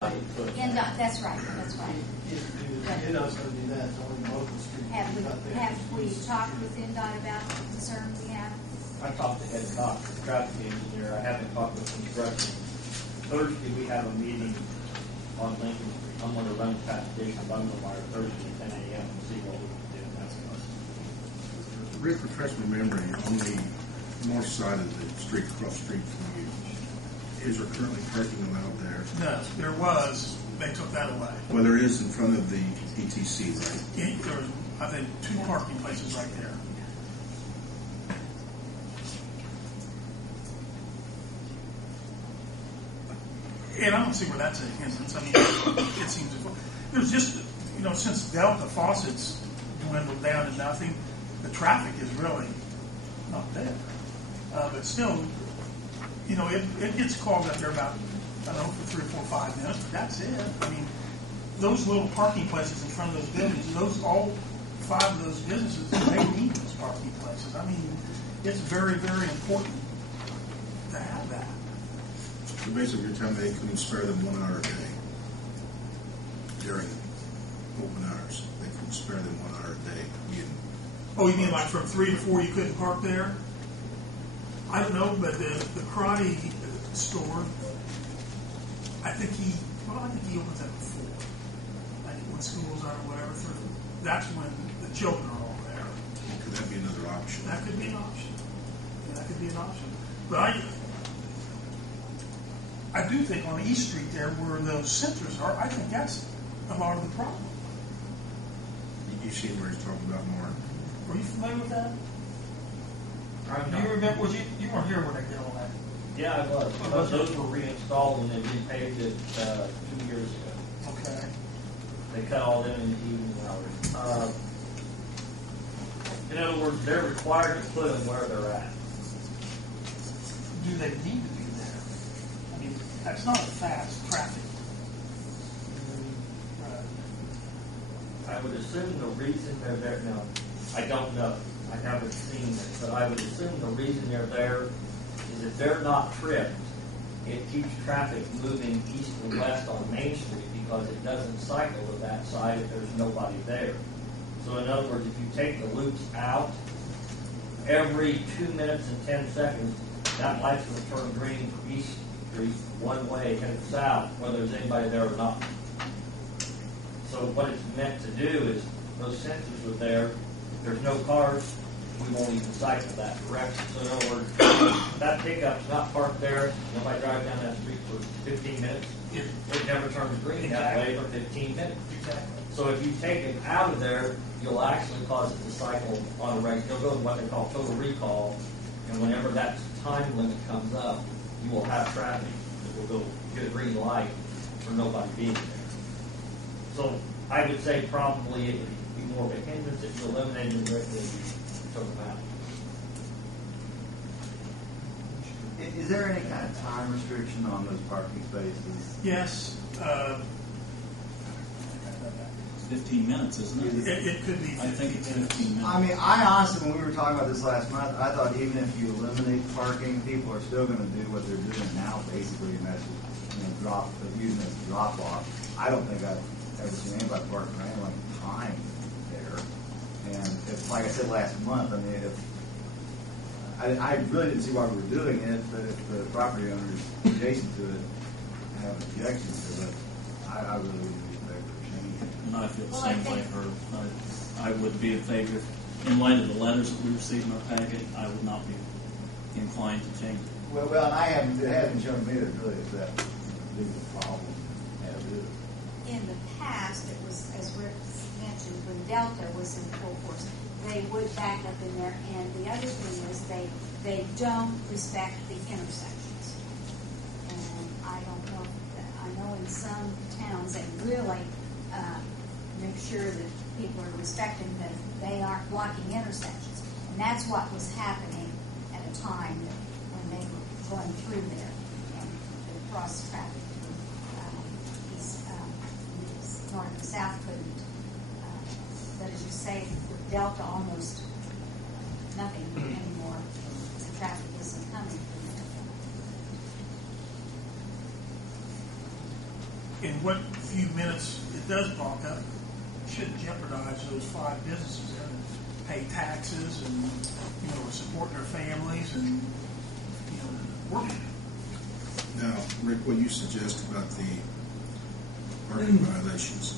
That's right. NDOT's going to do that. It's only local streets. Have we talked with NDOT about the concerns we have? I talked to Ed Cox, the traffic engineer. I haven't talked with construction. Thursday we have a meeting on Lincoln Street. I'm going to run past Jason Bungelmeyer Thursday at 10 a.m. and see what we can do. That's us. Rick, refresh my memory on the north side of the street, across the street from you. Is there currently parking allowed there? No, there was. They took that away. Well, there is in front of the ETC, right? There's, I think, 2 parking places right there. And I don't see where that's a hindrance. I mean, it seems there's just, since Delta faucets dwindled down to nothing, the traffic is really not there. But still, it gets clogged up there about, I don't know, for 3 or 4 or 5 minutes, but that's it. I mean, those little parking places in front of those buildings, all 5 of those businesses, they need those parking places. I mean, it's very, very important to have that. So basically, you're telling me they couldn't spare them 1 hour a day during open hours. They couldn't spare them 1 hour a day. Oh, you mean like from 3 to 4 you couldn't park there? I don't know, but the karate store, I think he opens at 4. I think when schools are or whatever, that's when the children are all there. Could that be another option? That could be an option. But I do think on East Street there, where those centers are, I think that's a lot of the problem. You see where he's talking about more? Were you familiar with that? Do you remember? You weren't here when they did all that? Yeah, I was. Those were reinstalled and they repaved it 2 years ago. Okay. They cut all them in the evening hours. In other words, they're required to put them where they're at. Do they need to be there? I mean, that's not fast traffic. I would assume the reason they're there, now, I don't know. I haven't seen it, but I would assume the reason they're there is if they're not tripped, it keeps traffic moving east and west on Main Street because it doesn't cycle to that side if there's nobody there. So in other words, if you take the loops out, every 2 minutes and 10 seconds, that light's going to turn green for East Street one way headed south, whether there's anybody there or not. So what it's meant to do is those sensors are there. If there's no cars, we won't even cycle that direction. So in other words, that pickup's not parked there. Nobody drives down that street for 15 minutes. It never turns green that way for 15 minutes. Exactly. So if you take it out of there, you'll actually cause it to cycle on a regular. You'll go to what they call total recall, and whenever that time limit comes up, you will have traffic that will go get a green light for nobody being there. So I would say probably it would be more of a hindrance if you eliminated them directly and you took them out. Is there any kind of time restriction on those parking spaces? Yes. 15 minutes, isn't it? It could be 15 I think it's 15 minutes. I mean, I honestly, when we were talking about this last month, I thought even if you eliminate parking, people are still going to do what they're doing now, basically, and that's just, using it as a drop off. I don't think I've ever seen anybody parking for any length of time there. And if, like I said last month, I mean, I really didn't see why we were doing it, but if the property owners adjacent to it have objections to it, I really wouldn't be in favor of changing it. And I feel the same way, Herb. I would be in favor. In light of the letters that we received in our packet, I would not be inclined to change it. Well, and it hasn't shown me that really it's that big of a problem as it is. In the past, it was, as Rick mentioned, when Delta was in full force, they would back up in there. And the other thing is they don't respect the intersections. And I don't know. I know in some towns they really make sure that people are respecting that they aren't blocking intersections. And that's what was happening at a time when they were going through there and cross traffic. North and south couldn't. But as you say, with Delta, almost nothing anymore. The traffic isn't coming from there. in what few minutes it does block up, shouldn't jeopardize those 5 businesses there that pay taxes and, support their families and, working. Now, Rick, what you suggest about the parking violations?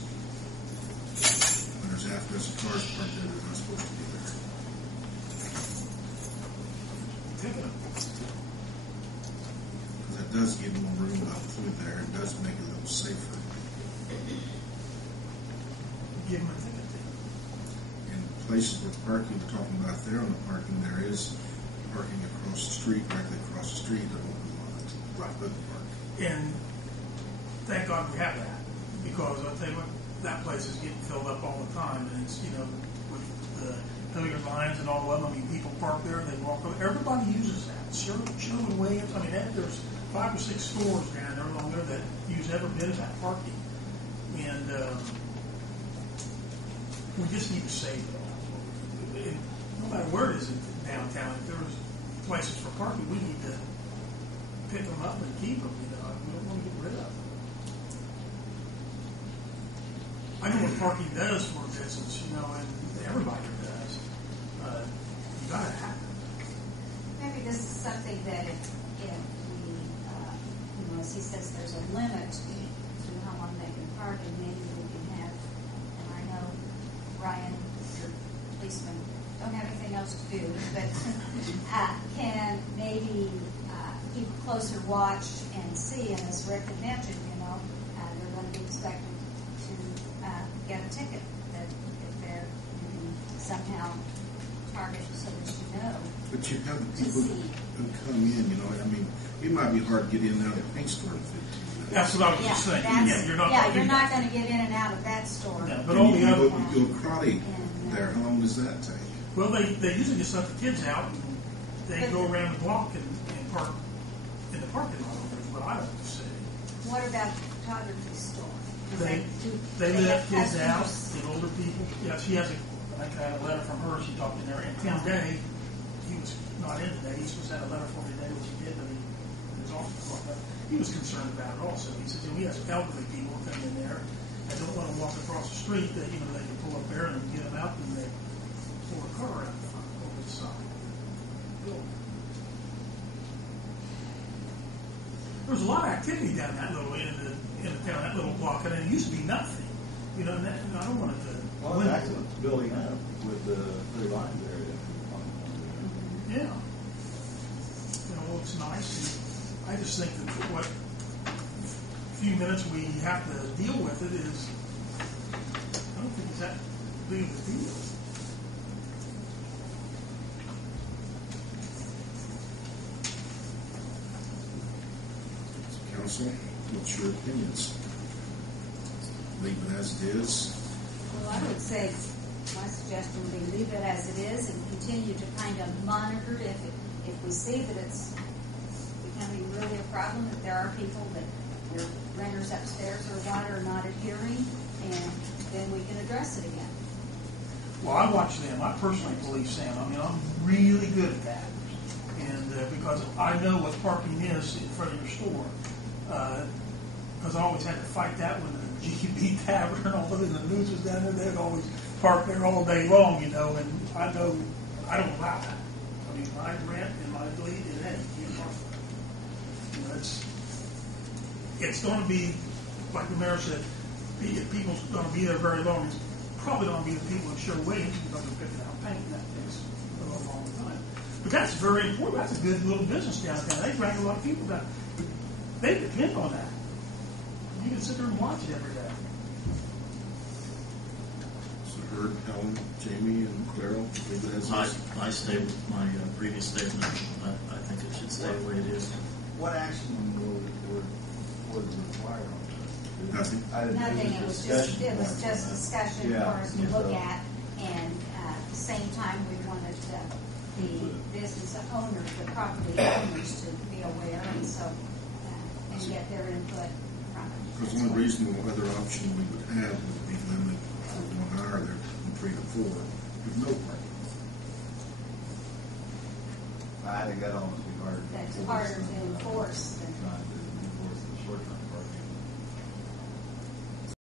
When there's half a dozen cars parked there, they're not supposed to be there. Because that does give more room out through there. It does make it a little safer. Give them a ticket. In places where parking, we're talking about there on the parking, there is parking across the street, directly across the street, an open lot. Right. But park. And thank God we have that, because I'll tell you what, that place is getting filled up all the time, and it's, with the Hilliard lines and all of them, people park there, they walk over, everybody uses that. Sherwin Williams, there's 5 or 6 stores down there along there that use every bit of that parking. And we just need to save it all. And no matter where it is in downtown, if there's places for parking, we need to pick them up and keep them. We don't want to get rid of them. I know what parking does for a business, and everybody does. You got to have it. Maybe this is something that if we, as he says, there's a limit to how long they can park, and maybe we can have, and I know, Ryan, your policeman, don't have anything else to do, but can maybe keep a closer watch and see, and as Rick had mentioned, they're going to be expected to get a ticket, that if they're somehow targeted so that But you have the people who come in, it might be hard to get in and out of the paint store in 15 minutes. That's what I was just saying. You're not going to get in and out of that store. No, but all the other you'll karate there. How long does that take? Well, they usually just let the kids out, and they go around the block and park in the parking lot over there, is what I like to see. What about the photography store? They let kids out, and older people. Yeah, she has I got a letter from her. She talked in there, and Tim Day, he was not in today. He was supposed to have a letter for me today, which he did, but his office blocked up. He was concerned about it also. He said, we have elderly people come in there that don't want to walk across the street. That they can pull up there and get them out, and they pull a car out the front over the side. There was a lot of activity down that little end of the town, that little block, and it used to be nothing. And I don't want it to. Well, that's what's building up with the 3 lines area. Yeah. It's nice. And I just think that what few minutes we have to deal with it is, I don't think it's that big of a deal. Council, what's your opinions? Leave it as it is? Well, I would say my suggestion would be leave it as it is and continue to kind of monitor it. If we see that it's becoming really a problem, that there are people that their renters upstairs or what are not adhering, and then we can address it again. Well, I watch them. I personally police them. I'm really good at that. And because I know what parking is in front of your store. Because I always had to fight that when the GB Tavern and all those and the news was down there. They'd always park there all day long, and I know I don't allow that. My rent and my lead, it ain't. You can't park there. It's going to be, like the mayor said, if people's going to be there very long, it's probably going to be the people in Sherwin-Williams who's going to be picking out paint that takes a long time. But that's very important. That's a good little business downtown. They bring a lot of people down. They depend on that. You can sit there and watch it every day. So Herb, Helen, Jamie, and Claire, leave it as it is? I stay with my previous statement. I think it should stay the way it is. What action was required on this? Nothing. Nothing. It was just discussion for us to look at, and at the same time, we wanted the business owners, the property owners, to be aware, and so and get their input from it. Because one reasonable other option we would have would be limited for 1 hour there from 3 to 4 with no parking. I think that almost be harder. That's harder to enforce than. Trying to